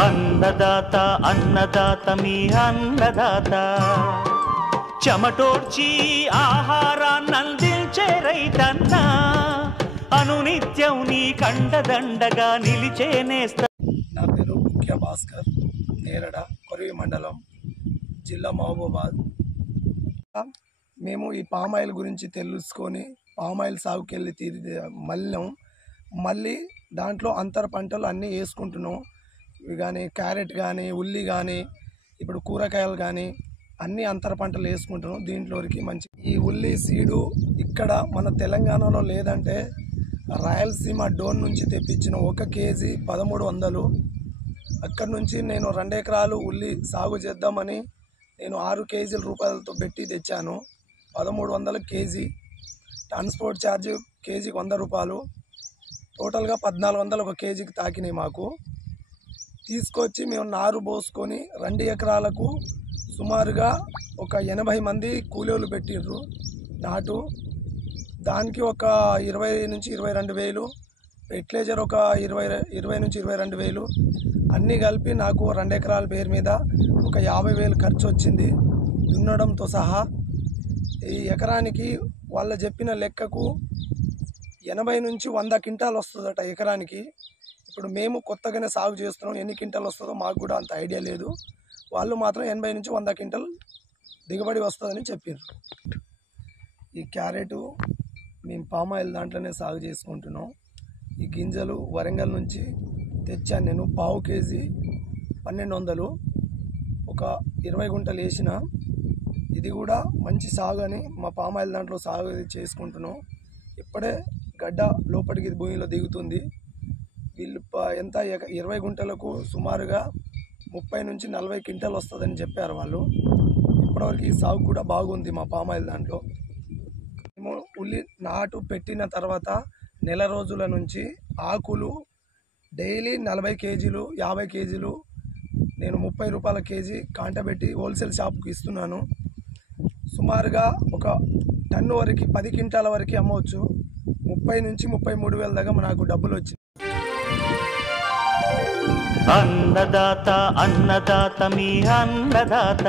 అన్నదాత అన్నదాత మీ అన్నదాత చెమటోడ్చి ఆహారాన్నందించే రైతన్న అనునిత్యం నీ కండదండగా నిలిచే నేస్త. నా పేరు ముఖ్య భాస్కర్, నేరడ, కొరివి మండలం, జిల్లా మహబూబాద్. మేము ఈ పామాయిల్ గురించి తెలుసుకొని పామాయిల్ సాగుకి వెళ్ళి మళ్ళీ దాంట్లో అంతర పంటలు అన్నీ వేసుకుంటున్నాం. ఇవి కానీ క్యారెట్ కానీ ఉల్లి కానీ ఇప్పుడు కూరగాయలు కానీ అన్ని అంతర పంటలు వేసుకుంటున్నాం. దీంట్లోకి మంచి ఈ ఉల్లి సీడు ఇక్కడ మన తెలంగాణలో లేదంటే రాయలసీమ డోన్ నుంచి తెప్పించిన 1 కేజీ 1300. అక్కడి నుంచి నేను 2 ఎకరాలు ఉల్లి సాగు చేద్దామని నేను 6 కేజీల రూపాయలతో పెట్టి తెచ్చాను. 1300 కేజీ. ట్రాన్స్పోర్ట్ ఛార్జ్ కేజీకి 100 రూపాయలు. టోటల్గా 1400 1 కేజీకి తాకినాయి మాకు. తీసుకొచ్చి మేము నారు పోసుకొని 2 ఎకరాలకు సుమారుగా ఒక 80 మంది కూలీలు పెట్టిర్రు నాటు. దానికి ఒక 20 నుంచి 22 వేలు, ఫెర్టిలైజర్ ఒక 20 నుంచి 22 వేలు అన్నీ కలిపి నాకు 2 ఎకరాల పేరు మీద ఒక 50 వేలు ఖర్చు వచ్చింది దున్నడంతో సహా. ఈ ఎకరానికి వాళ్ళ చెప్పిన లెక్కకు 80 నుంచి 100 క్వింటాలు వస్తుందట ఎకరానికి. ఇప్పుడు మేము కొత్తగానే సాగు చేస్తున్నాం, ఎన్ని క్వింటాలు వస్తుందో మాకు కూడా అంత ఐడియా లేదు. వాళ్ళు మాత్రం 80 నుంచి 100 క్వింటాల్ దిగుబడి వస్తుందని చెప్పారు. ఈ క్యారెట్ మేము పామాయిల్ దాంట్లోనే సాగు చేసుకుంటున్నాం. ఈ గింజలు వరంగల్ నుంచి తెచ్చాను నేను. 1/2 కేజీ 1200, ఒక 20 గుంటలు వేసిన. ఇది కూడా మంచి సాగు అని మా పామాయిల్ దాంట్లో సాగు చేసుకుంటున్నాం. ఇప్పుడే గడ్డ లోపలికి భూమిలో దిగుతుంది. వీళ్ళు ఎంత 20 గుంటలకు సుమారుగా 30 నుంచి 40 క్వింటాలు వస్తుందని చెప్పారు వాళ్ళు. ఇప్పటివరకు ఈ సాగు కూడా బాగుంది మా పామాయిల్ దాంట్లో. మేము ఉల్లి నాటు పెట్టిన తర్వాత నెల రోజుల నుంచి ఆకులు డైలీ 40 కేజీలు 50 కేజీలు నేను 30 రూపాయల కేజీ కాంటబెట్టి హోల్సేల్ షాప్కి ఇస్తున్నాను. సుమారుగా ఒక టన్ను వరకు 10 క్వింటాల వరకు అమ్మవచ్చు. 30 నుంచి 33 వేల దాకా నాకు డబ్బులు వచ్చింది. అన్నదాత అన్నదాత మీ అన్నదాత.